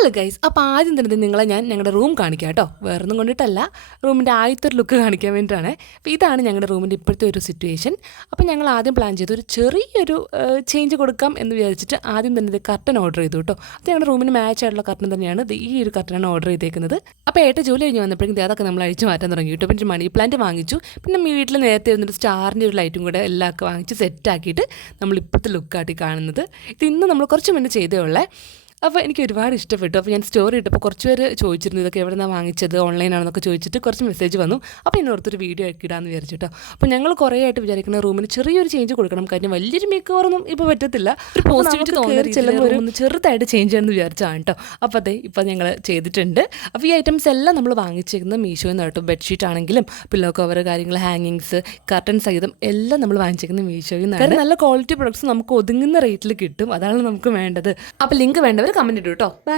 Hello guys, അപ്പോൾ ആദ്യം തന്നെ നിങ്ങളെ ഞാൻ ഞങ്ങളുടെ റൂം കാണിക്കാം കേട്ടോ. വേറൊന്നും കൊണ്ടിട്ടല്ല, റൂമിൻ്റെ ആദ്യത്തെ ഒരു ലുക്ക് കാണിക്കാൻ വേണ്ടിയിട്ടാണ്. അപ്പോൾ ഇതാണ് ഞങ്ങളുടെ റൂമിൻ്റെ ഇപ്പോഴത്തെ ഒരു സിറ്റുവേഷൻ. അപ്പോൾ ഞങ്ങൾ ആദ്യം പ്ലാൻ ചെയ്തു ഒരു ചെറിയൊരു ചേഞ്ച് കൊടുക്കാം എന്ന് വിചാരിച്ചിട്ട് ആദ്യം തന്നെ ഇത് കർട്ടൻ ഓർഡർ ചെയ്തു കേട്ടോ. അത് ഞങ്ങളുടെ റൂമിന് മാച്ച് ആയിട്ടുള്ള കർട്ടൻ തന്നെയാണ്. ഈ ഒരു കർട്ടനാണ് ഓർഡർ ചെയ്തേക്കുന്നത്. അപ്പോൾ ജോലി കഴിഞ്ഞ് വന്നപ്പോഴേക്കും അതൊക്കെ നമ്മൾ അഴിച്ചു മാറ്റാൻ തുടങ്ങി കേട്ടോ. പിന്നെ മണി പ്ലാന്റ് വാങ്ങിച്ചു. പിന്നെ വീട്ടിൽ നേരത്തെ ഇരുന്നിട്ട് സ്റ്റാറിൻ്റെ ഒരു ലൈറ്റും കൂടെ എല്ലാമൊക്കെ വാങ്ങിച്ച് സെറ്റാക്കിയിട്ട് നമ്മൾ ഇപ്പോഴത്തെ ലുക്കാട്ടി കാണുന്നത്. ഇത് ഇന്ന് നമ്മൾ കുറച്ച് മുന്നേ ചെയ്തേ ഉള്ളേ. അപ്പോൾ എനിക്ക് ഒരുപാട് ഇഷ്ടപ്പെട്ടു. അപ്പോൾ ഞാൻ സ്റ്റോറി ഇട്ടപ്പോൾ കുറച്ച് പേര് ചോദിച്ചിരുന്നു ഇതൊക്കെ എവിടെ നിന്നാണ് വാങ്ങിച്ചത്, ഓൺലൈനാണെന്നൊക്കെ ചോദിച്ചിട്ട് കുറച്ച് മെസ്സേജ് വന്നു. അപ്പോൾ ഇന്ന് ഓർത്തൊരു വീഡിയോ ആക്കി ഇടാമെന്ന് വിചാരിച്ചു കേട്ടോ. അപ്പോൾ ഞങ്ങൾ കുറേ ആയിട്ട് വിചാരിക്കുന്ന റൂമിന് ചെറിയൊരു ചേഞ്ച് കൊടുക്കണം. കാര്യം വലിയൊരു മേക്കോറൊന്നും ഇപ്പോൾ പറ്റത്തില്ല. ഒരു പോസിറ്റിവിറ്റി തോന്നുന്ന ചെല്ലുമ്പോൾ ഒരു ചെറുതായിട്ട് ചേഞ്ച് ചെയ്യണമെന്ന് വിചാരിച്ചാണ് കേട്ടോ. അപ്പോൾ ഇപ്പോൾ ഞങ്ങൾ ചെയ്തിട്ടുണ്ട്. അപ്പോൾ ഈ ഐറ്റംസ് എല്ലാം നമ്മൾ വാങ്ങിച്ചിരിക്കുന്നത് മീഷോയിൽ നിന്ന് കേട്ടോ. ബെഡ്ഷീറ്റ് ആണെങ്കിലും പില്ലോ കവർ, കാര്യങ്ങൾ, ഹാങ്ങിങ്സ്, കർട്ടൻ സഹിതം എല്ലാം നമ്മൾ വാങ്ങിച്ചിരിക്കുന്നത് മീഷോയിൽ നിന്നാണ്. നല്ല ക്വാളിറ്റി പ്രൊഡക്ട്സ് നമുക്ക് ഒതുങ്ങുന്ന റേറ്റിൽ കിട്ടും. അതാണ് നമുക്ക് വേണ്ടത്. അപ്പോൾ ലിങ്ക് വേണ്ടവർ കമൻറ്റ് ഇട്ടു കേട്ടോ. ബൈ.